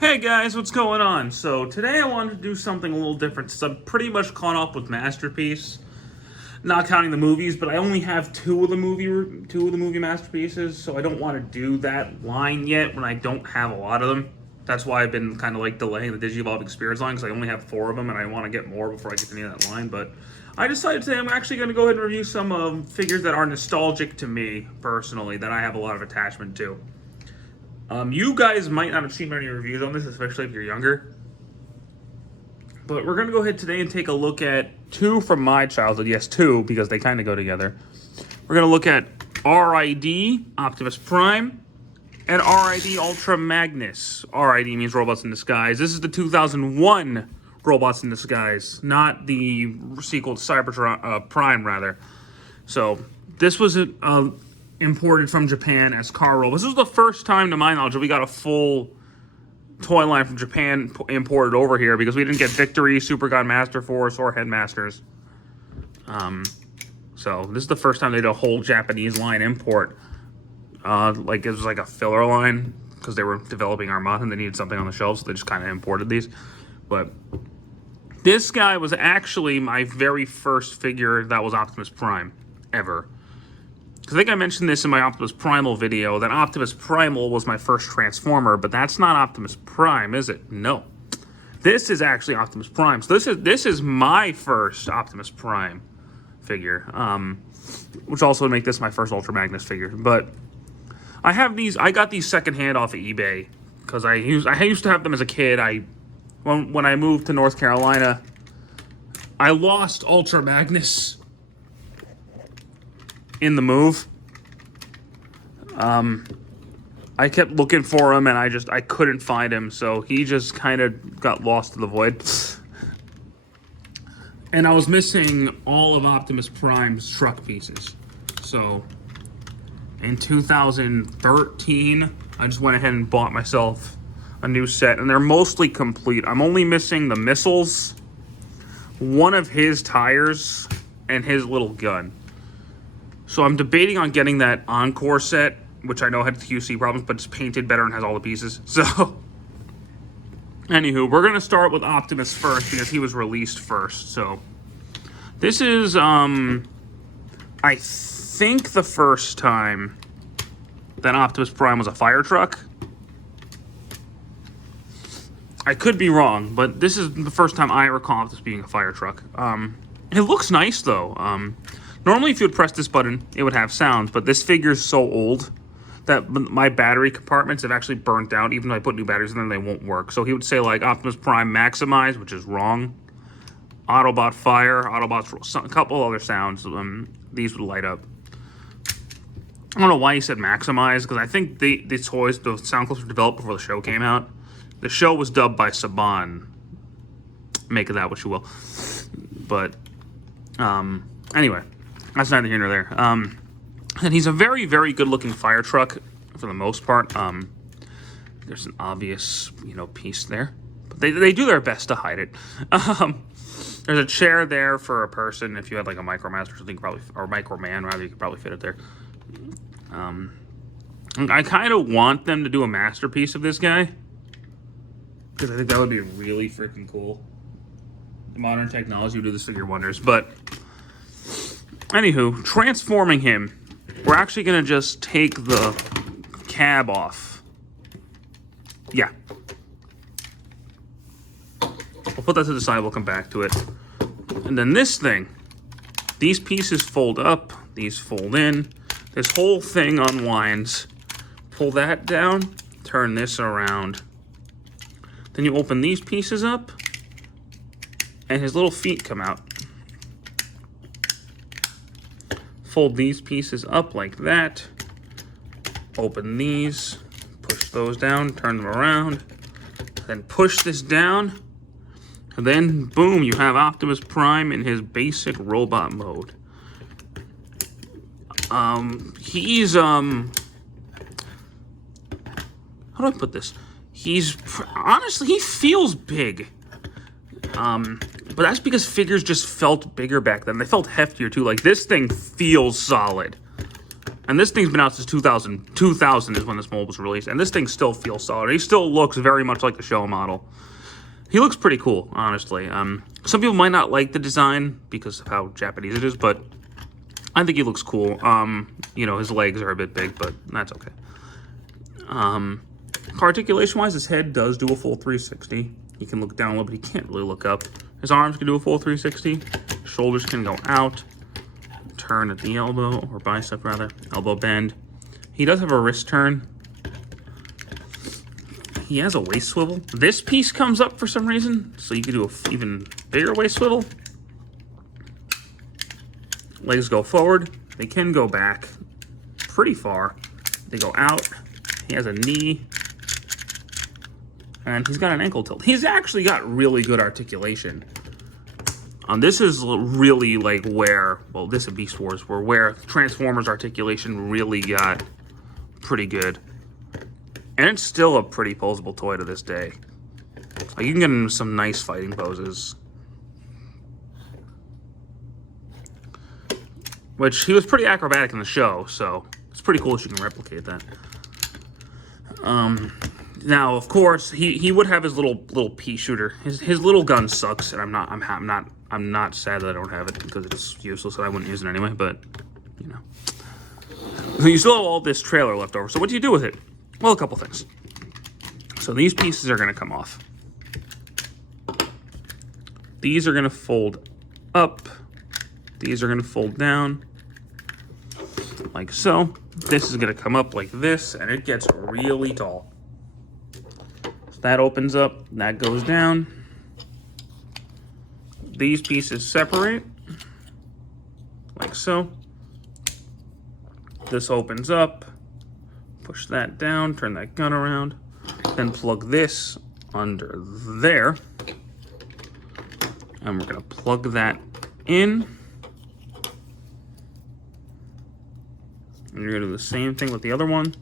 Hey guys, what's going on? So today I wanted to do something a little different since I'm pretty much caught up with Masterpiece. Not counting the movies, but I only have two of the movie masterpieces, so I don't want to do that line yet when I don't have a lot of them. That's why I've been kind of like delaying the Digivolve Experience line, because I only have four of them and I want to get more before I get to the end of that line. But I decided today I'm actually going to go ahead and review some figures that are nostalgic to me personally, that I have a lot of attachment to. You guys might not have seen many reviews on this, especially if you're younger. But we're going to go ahead today and take a look at two from my childhood. Yes, two, because they kind of go together. We're going to look at R.I.D, Optimus Prime, and R.I.D Ultra Magnus. R.I.D means Robots in Disguise. This is the 2001 Robots in Disguise, not the sequel to Cybertron Prime, rather. So, this was imported from Japan as car robots. This was the first time, to my knowledge, that we got a full toy line from Japan imported over here, because we didn't get Victory, Super God Master Force, or Headmasters. So this is the first time they did a whole Japanese line import. Like it was like a filler line, because they were developing Armada and they needed something on the shelves, so they just kind of imported these. But this guy was actually my very first figure that was Optimus Prime ever. I think I mentioned this in my Optimus Primal video, that Optimus Primal was my first Transformer, but that's not Optimus Prime, is it? No. This is actually Optimus Prime. So this is my first Optimus Prime figure, which also would make this my first Ultra Magnus figure. But I got these secondhand off of eBay, because I used to have them as a kid. When I moved to North Carolina, I lost Ultra Magnus in the move. I kept looking for him and I couldn't find him, so he just kind of got lost in the void. And I was missing all of Optimus Prime's truck pieces. So in 2013, I just went ahead and bought myself a new set, and they're mostly complete. I'm only missing the missiles, one of his tires, and his little gun. So I'm debating on getting that Encore set, which I know had QC problems, but it's painted better and has all the pieces. So, anywho, we're going to start with Optimus first, because he was released first. So, this is, I think the first time that Optimus Prime was a fire truck. I could be wrong, but this is the first time I recall this being a fire truck. It looks nice, though. Normally, if you would press this button, it would have sounds, but this figure is so old that my battery compartments have actually burnt out. Even though I put new batteries in them, they won't work. So he would say, like, Optimus Prime Maximize, which is wrong. Autobot Fire, Autobots, a couple other sounds. These would light up. I don't know why he said Maximize, because I think the sound clips were developed before the show came out. The show was dubbed by Saban. Make of that what you will. But, anyway. That's neither here nor there. And he's a very, very good-looking fire truck for the most part. There's an obvious, piece there. But they do their best to hide it. There's a chair there for a person. If you had, like, a Micromaster or something, or Microman, rather, you could probably fit it there. I kind of want them to do a masterpiece of this guy, because I think that would be really freaking cool. The modern technology would do this figure wonders, but anywho, transforming him, we're actually going to just take the cab off. Yeah. We'll put that to the side, we'll come back to it. And then this thing, these pieces fold up, these fold in, this whole thing unwinds. Pull that down, turn this around. Then you open these pieces up, and his little feet come out. Fold these pieces up like that. Open these, push those down, turn them around, then push this down, and then boom, you have Optimus Prime in his basic robot mode. He's how do I put this? Honestly, he feels big. But that's because figures just felt bigger back then. They felt heftier, too. Like, this thing feels solid. And this thing's been out since 2000. 2000 is when this mold was released. And this thing still feels solid. He still looks very much like the show model. He looks pretty cool, honestly. Some people might not like the design because of how Japanese it is, but I think he looks cool. You know, his legs are a bit big, but that's okay. Articulation-wise, his head does do a full 360. He can look down a little, but he can't really look up. His arms can do a full 360. Shoulders can go out. Turn at the elbow, or bicep rather. Elbow bend. He does have a wrist turn. He has a waist swivel. This piece comes up for some reason, so you can do an even bigger waist swivel. Legs go forward. They can go back pretty far. They go out. He has a knee. And he's got an ankle tilt. He's actually got really good articulation. This is really like where, well, this and Beast Wars were where Transformers articulation really got pretty good. And it's still a pretty posable toy to this day. Like, you can get into some nice fighting poses. Which, he was pretty acrobatic in the show, so it's pretty cool that you can replicate that. Now, of course, he would have his little pea shooter. His little gun sucks, and I'm not sad that I don't have it because it's useless and I wouldn't use it anyway. But you know, you still have all this trailer left over. So what do you do with it? Well, a couple things. So these pieces are going to come off. These are going to fold up. These are going to fold down like so. This is going to come up like this, and it gets really tall. So that opens up, that goes down. These pieces separate like so. This opens up. Push that down, turn that gun around, then plug this under there. And we're going to plug that in. And you're going to do the same thing with the other one.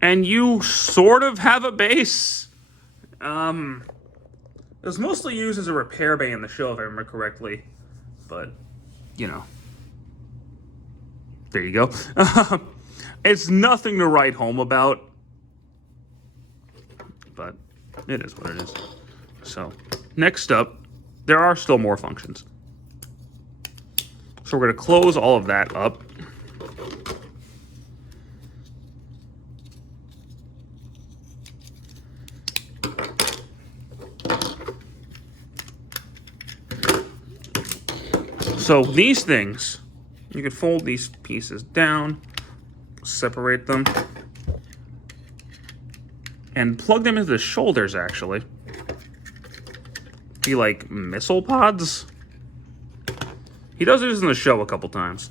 And you sort of have a base. It was mostly used as a repair bay in the show, if I remember correctly. But, you know. There you go. It's nothing to write home about. But it is what it is. So, next up, there are still more functions. So we're going to close all of that up. So these things, you can fold these pieces down, separate them, and plug them into the shoulders, actually. Be like missile pods. He does this in the show a couple times.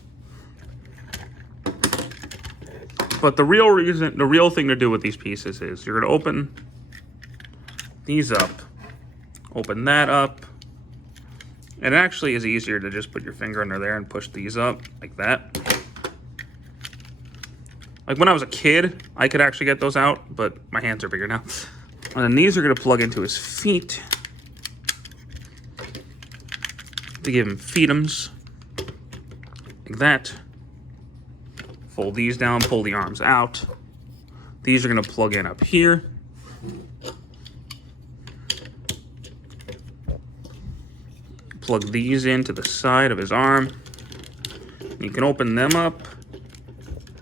But the real thing to do with these pieces is you're going to open these up, open that up. It actually is easier to just put your finger under there and push these up like that. Like when I was a kid, I could actually get those out, but my hands are bigger now. And then these are going to plug into his feet to give him feetums. Like that. Fold these down, pull the arms out. These are going to plug in up here. Plug these into the side of his arm. You can open them up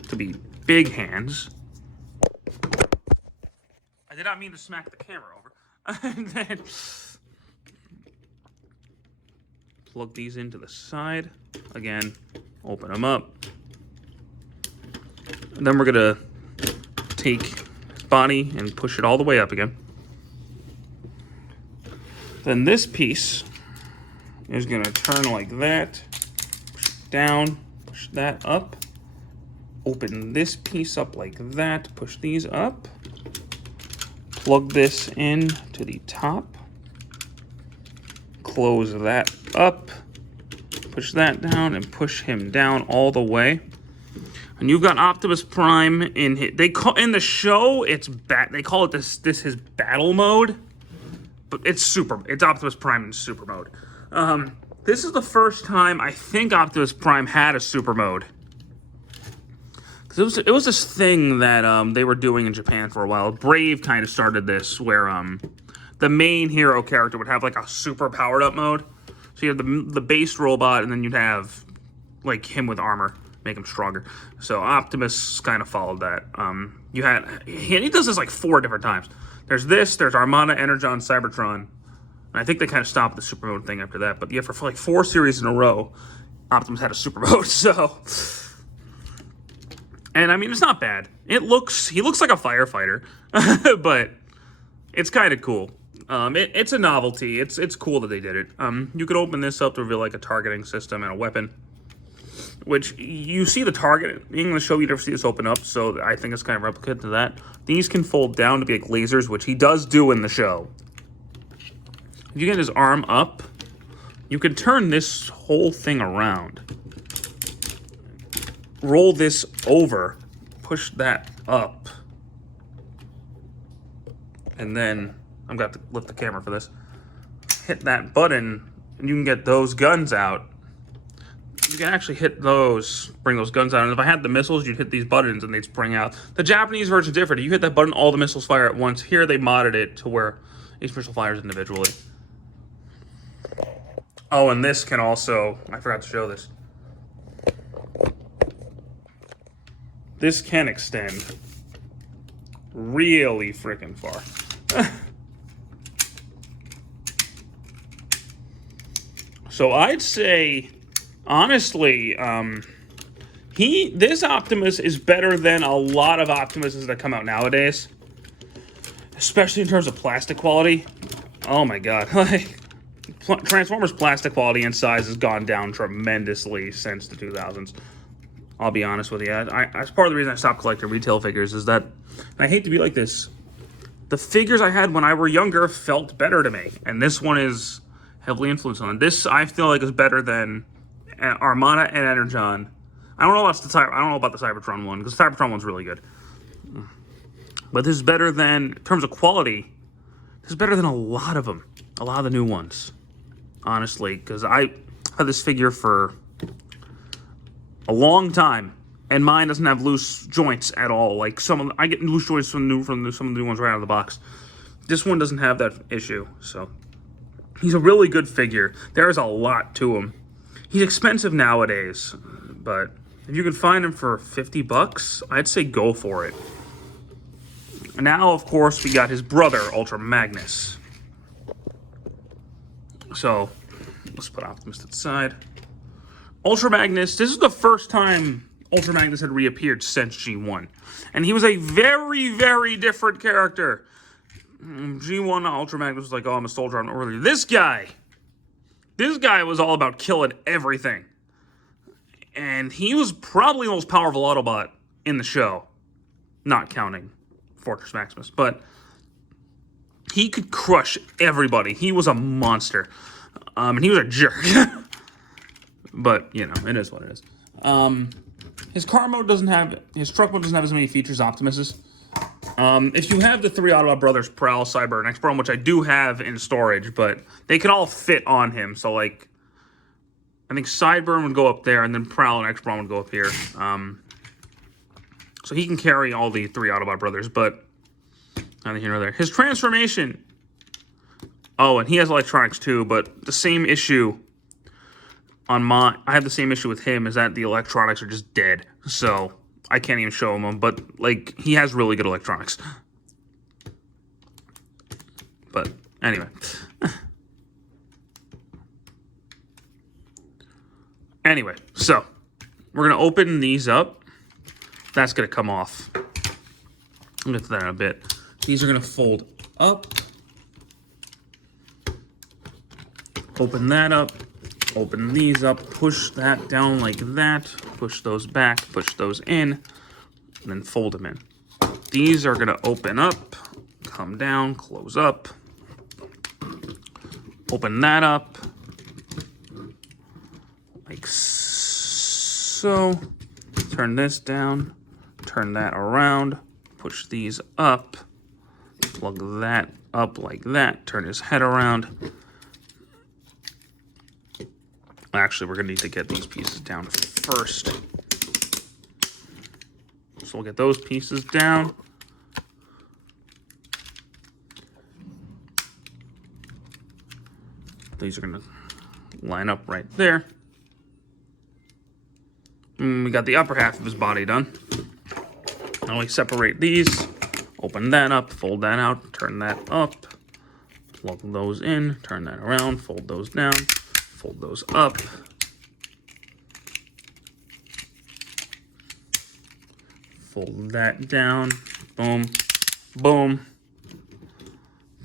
to be big hands. I did not mean to smack the camera over. And then plug these into the side. Again, open them up. And then we're gonna take his body and push it all the way up again. Then this piece is gonna turn like that, push it down, push that up, open this piece up like that, push these up, plug this in to the top, close that up, push that down, and push him down all the way. And you've got Optimus Prime in in the show. They call it this his battle mode, but it's Optimus Prime in super mode. This is the first time I think Optimus Prime had a super mode. Because it was this thing that they were doing in Japan for a while. Brave kind of started this, where the main hero character would have like a super powered up mode. So you have the base robot, and then you'd have like him with armor, make him stronger. So Optimus kind of followed that. And he does this like 4 different times. There's Armada, Energon, Cybertron. And I think they kind of stopped the super mode thing after that. But yeah, for like 4 series in a row, Optimus had a super mode. So, and I mean, it's not bad. He looks like a firefighter, but it's kind of cool. It's a novelty. It's cool that they did it. You could open this up to reveal like a targeting system and a weapon, which you see the targeting in the show. You never see this open up, so I think it's kind of replicate to that. These can fold down to be like lasers, which he does do in the show. If you get his arm up, you can turn this whole thing around. Roll this over, push that up, and then I'm going to have to lift the camera for this. Hit that button, and you can get those guns out. You can actually hit those, bring those guns out. And if I had the missiles, you'd hit these buttons, and they'd spring out. The Japanese version is different. You hit that button, all the missiles fire at once. Here, they modded it to where each missile fires individually. Oh, and this can also, I forgot to show this. This can extend really freaking far. So I'd say, honestly, this Optimus is better than a lot of Optimuses that come out nowadays, especially in terms of plastic quality. Oh my god, like Transformers plastic quality and size has gone down tremendously since the 2000s. I'll be honest with you. That's part of the reason I stopped collecting retail figures is that, and I hate to be like this, the figures I had when I were younger felt better to me, and this one is heavily influenced on. This I feel like is better than Armada and Energon. I don't know about the Cybertron one, because the Cybertron one's really good. But this is better than, in terms of quality, this is better than a lot of them. A lot of the new ones. Honestly, because I had this figure for a long time, and mine doesn't have loose joints at all. Like I get loose joints from some of the new ones right out of the box. This one doesn't have that issue, so he's a really good figure. There's a lot to him. He's expensive nowadays, but if you can find him for $50, I'd say go for it. Now, of course, we got his brother, Ultra Magnus. So let's put Optimus to the side. Ultra Magnus, this is the first time Ultra Magnus had reappeared since G1. And he was a very, very different character. G1, Ultra Magnus was like, oh, I'm a soldier, I'm earlier. This guy was all about killing everything. And he was probably the most powerful Autobot in the show. Not counting Fortress Maximus. But he could crush everybody. He was a monster. And he was a jerk. But, you know, it is what it is. His car mode doesn't have, his truck mode doesn't have as many features as Optimus's. If you have the 3 Autobot brothers, Prowl, Cyber, and X-Brawn, which I do have in storage, but they can all fit on him. So, like, I think Sideburn would go up there, and then Prowl and X-Brawn would go up here. So he can carry all the 3 Autobot brothers, but neither here nor there. His transformation, oh, and he has electronics too, but the same issue on I have the same issue with him, is that the electronics are just dead. So I can't even show him them, but, like, he has really good electronics. But, anyway. Anyway, so we're going to open these up. That's going to come off. I'll get to that in a bit. These are going to fold up. Open that up. Open these up. Push that down like that. Push those back. Push those in. And then fold them in. These are going to open up. Come down. Close up. Open that up. Like so. Turn this down. Turn that around. Push these up. Plug that up like that. Turn his head around. Actually, we're going to need to get these pieces down first. So we'll get those pieces down. These are going to line up right there. And we got the upper half of his body done. Now we separate these, open that up, fold that out, turn that up, plug those in, turn that around, fold those down, fold those up. Fold that down, boom, boom.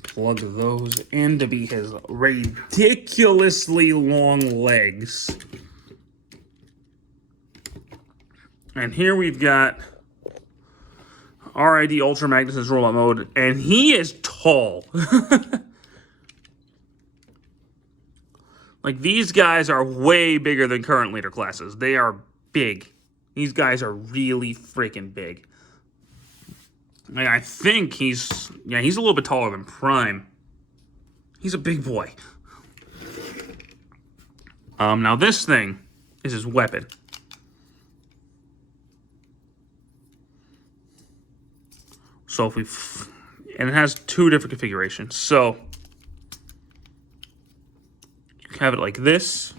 Plug those in to be his ridiculously long legs. And here we've got R.I.D. Ultra Magnus' robot mode, and he is tall. Like, these guys are way bigger than current leader classes. They are big. These guys are really freaking big. Like, I think he's a little bit taller than Prime. He's a big boy. Now this thing is his weapon. So if we, and it has two different configurations. So you can have it like this,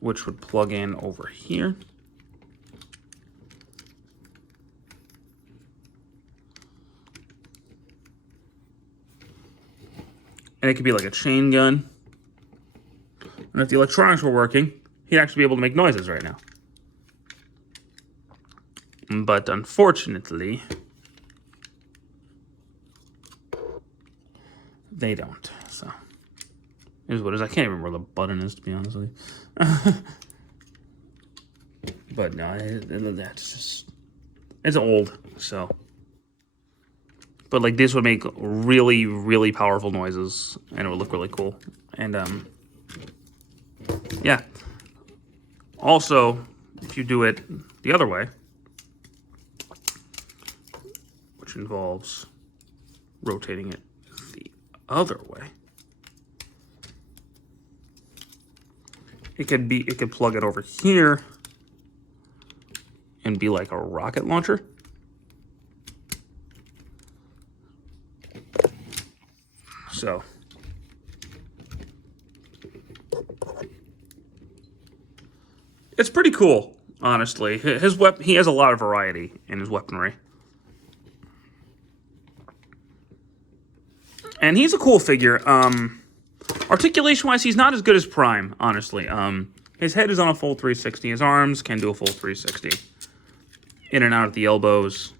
which would plug in over here. And it could be like a chain gun. And if the electronics were working, he'd actually be able to make noises right now. But unfortunately, they don't. So, here's what it is. I can't remember where the button is, to be honest with you. But no, that's just, it's old, so. But like this would make really, really powerful noises, and it would look really cool. And yeah. Also, if you do it the other way, which involves rotating it the other way, it could plug it over here and be like a rocket launcher. So it's pretty cool, honestly. He has a lot of variety in his weaponry. And he's a cool figure. Articulation-wise, he's not as good as Prime, honestly. His head is on a full 360. His arms can do a full 360. In and out at the elbows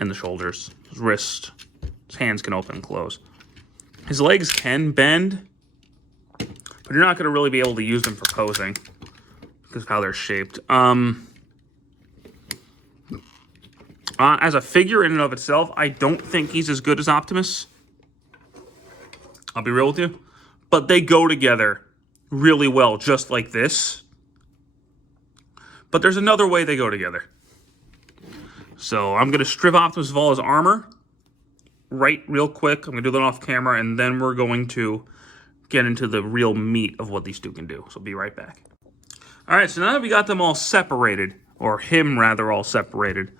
and the shoulders. His wrist. His hands can open and close. His legs can bend, but you're not going to really be able to use them for posing because of how they're shaped. As a figure in and of itself, I don't think he's as good as Optimus. I'll be real with you. But they go together really well, just like this. But there's another way they go together. So I'm going to strip Optimus of all his armor. Right, real quick. I'm going to do that off camera, and then we're going to get into the real meat of what these two can do. So be right back. All right, so now that we got them all separated, or him rather all separated,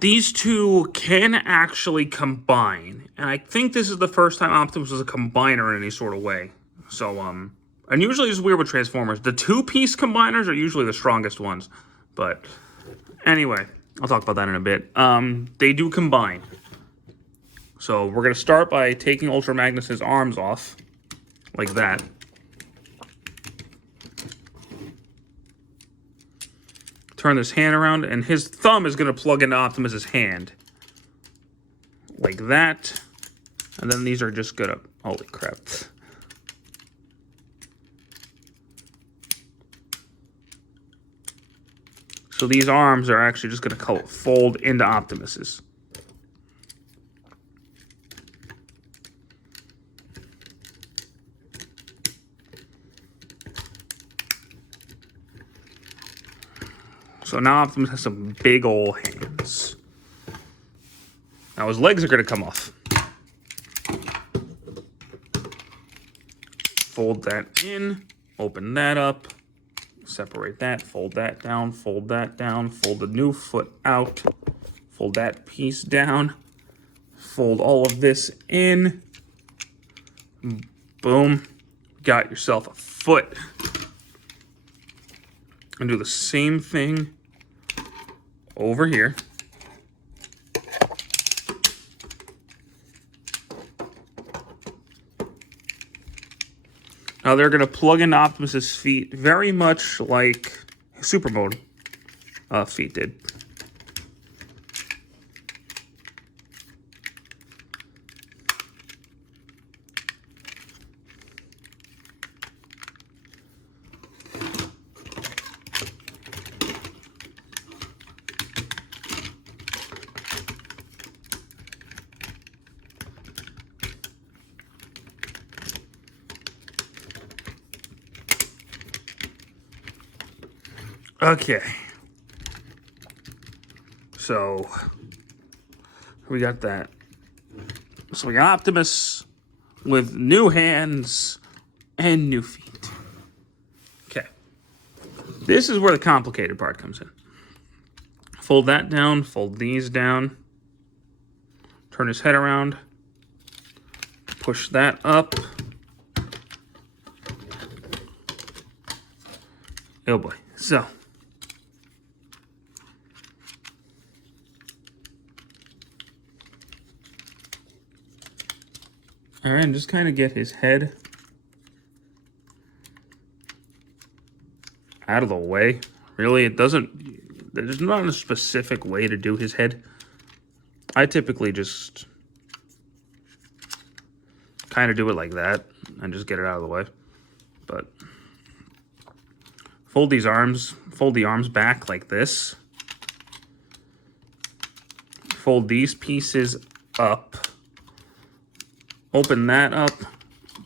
these two can actually combine. And I think this is the first time Optimus was a combiner in any sort of way. So, and usually it's weird with Transformers. The two-piece combiners are usually the strongest ones. But anyway, I'll talk about that in a bit. They do combine. So we're going to start by taking Ultra Magnus' arms off, like that. Turn this hand around, and his thumb is going to plug into Optimus' hand. Like that. And then these are just going to... Holy crap. So these arms are actually just going to fold into Optimus's. So now Optimus has some big ol' hands. Now his legs are going to come off. fold that in, open that up, separate that, fold that down, fold the new foot out, fold that piece down, fold all of this in, boom, got yourself a foot. And do the same thing over here. Now they're going to plug in Optimus's feet very much like Super Mode feet did. Okay, so we got that. So we got Optimus with new hands and new feet. Okay, this is where the complicated part comes in. Fold that down, fold these down, turn his head around, push that up. Oh boy, so. All right, and just kind of get his head out of the way. Really, there's not a specific way to do his head. I typically just kind of do it like that and just get it out of the way. But fold the arms back like this. Fold these pieces up. Open that up,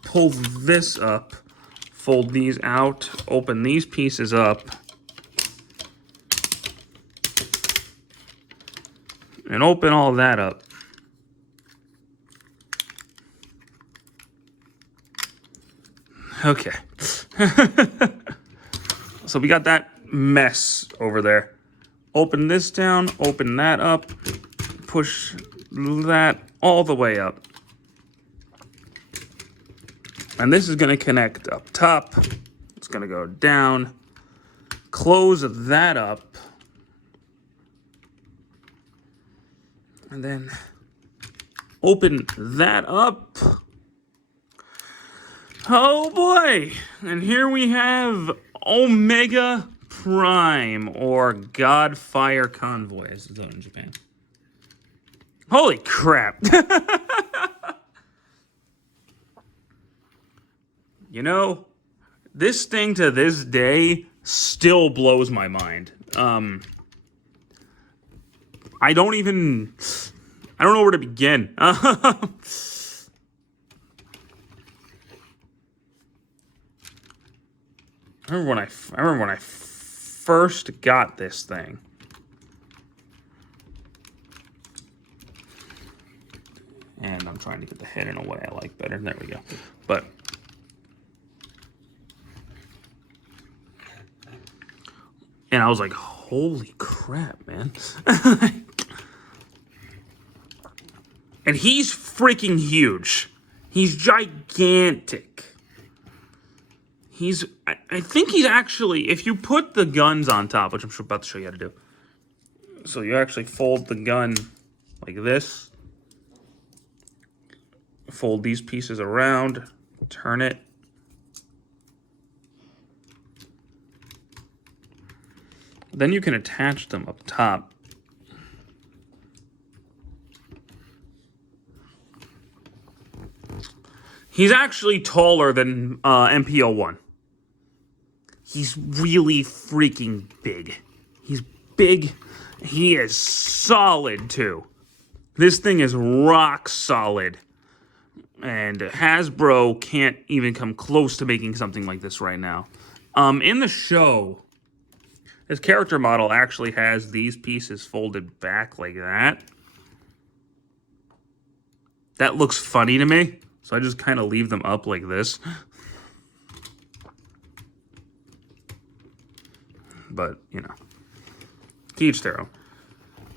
pull this up, fold these out, open these pieces up, and open all that up. Okay. So we got that mess over there. Open this down, open that up, push that all the way up. And this is going to connect up top. It's going to go down. Close that up. And then open that up. Oh boy. And here we have Omega Prime, or Godfire Convoy, as it's known in Japan. Holy crap. You know, this thing to this day still blows my mind. I don't know where to begin. I remember when I first got this thing. And I'm trying to get the head in a way I like better. There we go. But and I was like, holy crap, man. And he's freaking huge. He's gigantic. I think he's actually, if you put the guns on top, which I'm about to show you how to do. So you actually fold the gun like this. Fold these pieces around, turn it. Then you can attach them up top. He's actually taller than MPO1. He's really freaking big. He's big. He is solid, too. This thing is rock solid. And Hasbro can't even come close to making something like this right now. In the show, his character model actually has these pieces folded back like that. That looks funny to me, so I just kind of leave them up like this. But, you know, to each their own.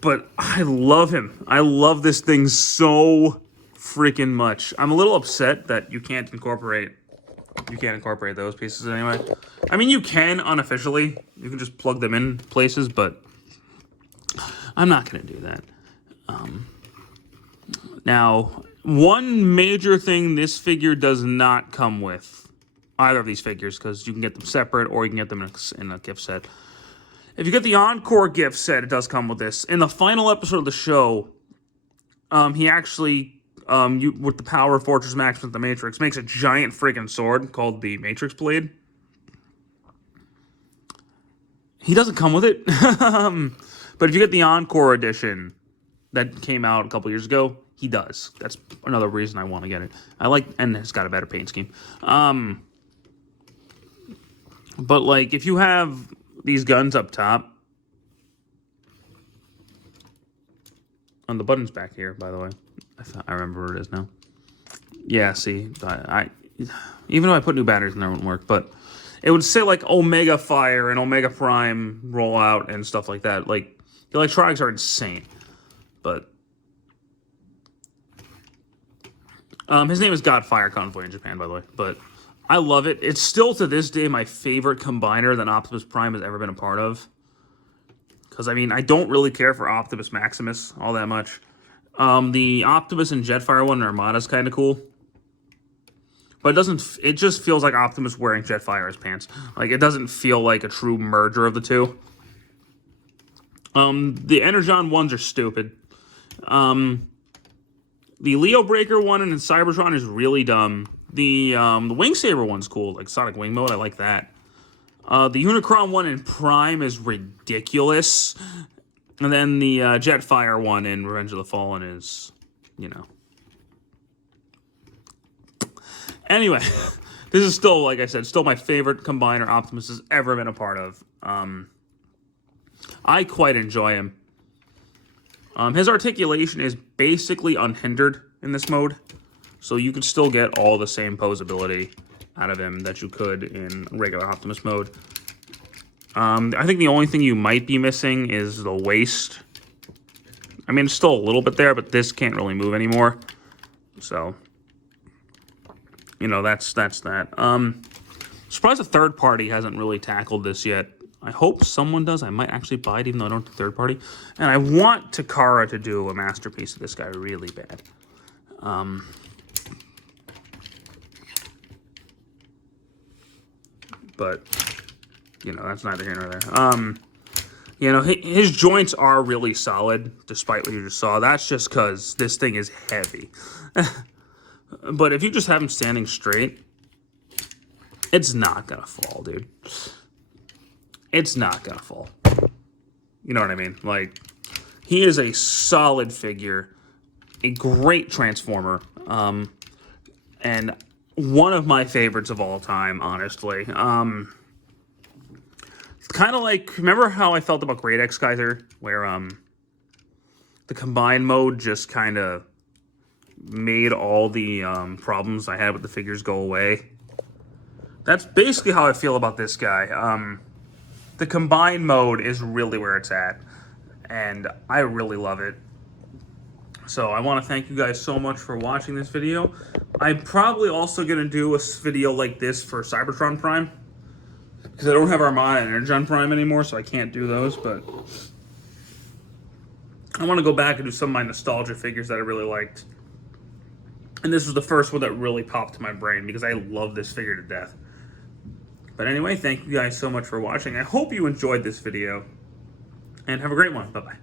But I love him. I love this thing so freaking much. I'm a little upset that you can't incorporate those pieces anyway. I mean, you can unofficially. You can just plug them in places, but I'm not going to do that. Now, one major thing this figure does not come with, either of these figures, because you can get them separate or you can get them in a gift set. If you get the Encore gift set, it does come with this. In the final episode of the show, he actually, with the power of Fortress Maximus the Matrix, makes a giant freaking sword called the Matrix Blade. He doesn't come with it. But if you get the Encore edition that came out a couple years ago, he does. That's another reason I want to get it. And it's got a better paint scheme. But, like, if you have these guns up top, on the buttons back here, by the way. I remember where it is now. Yeah, see, I even though I put new batteries in there, it wouldn't work, but it would say, like, Omega Fire and Omega Prime rollout and stuff like that. Like, the electronics are insane. But his name is Godfire Convoy in Japan, by the way. But I love it. It's still, to this day, my favorite combiner that Optimus Prime has ever been a part of. Because, I mean, I don't really care for Optimus Maximus all that much. The Optimus and Jetfire one in Armada is kind of cool. But it just feels like Optimus wearing Jetfire as pants. Like, it doesn't feel like a true merger of the two. The Energon ones are stupid. The Leo Breaker one in Cybertron is really dumb. The Wing Saber one's cool, like Sonic Wing Mode. I like that. The Unicron one in Prime is ridiculous. And then the Jetfire one in Revenge of the Fallen is, you know. Anyway, this is still, like I said, still my favorite combiner Optimus has ever been a part of. I quite enjoy him. His articulation is basically unhindered in this mode. So you could still get all the same posability out of him that you could in regular Optimus mode. I think the only thing you might be missing is the waist. I mean, it's still a little bit there, but this can't really move anymore. So, you know, that's that. Surprised the third party hasn't really tackled this yet. I hope someone does. I might actually buy it, even though I don't do third party. And I want Takara to do a masterpiece of this guy really bad. But, you know, that's neither here nor there. You know, his joints are really solid, despite what you just saw. That's just because this thing is heavy. But if you just have him standing straight, it's not going to fall, dude. It's not going to fall. You know what I mean? Like, he is a solid figure, a great Transformer, and one of my favorites of all time, honestly. Kind of like, remember how I felt about Great X Kaiser, where the combined mode just kind of made all the problems I had with the figures go away? That's basically how I feel about this guy. The combined mode is really where it's at, and I really love it. So I want to thank you guys so much for watching this video. I'm probably also going to do a video like this for Cybertron Prime, because I don't have Armada and Energon Prime anymore, so I can't do those, but I want to go back and do some of my nostalgia figures that I really liked. And this was the first one that really popped to my brain, because I love this figure to death. But anyway, thank you guys so much for watching. I hope you enjoyed this video, and have a great one. Bye-bye.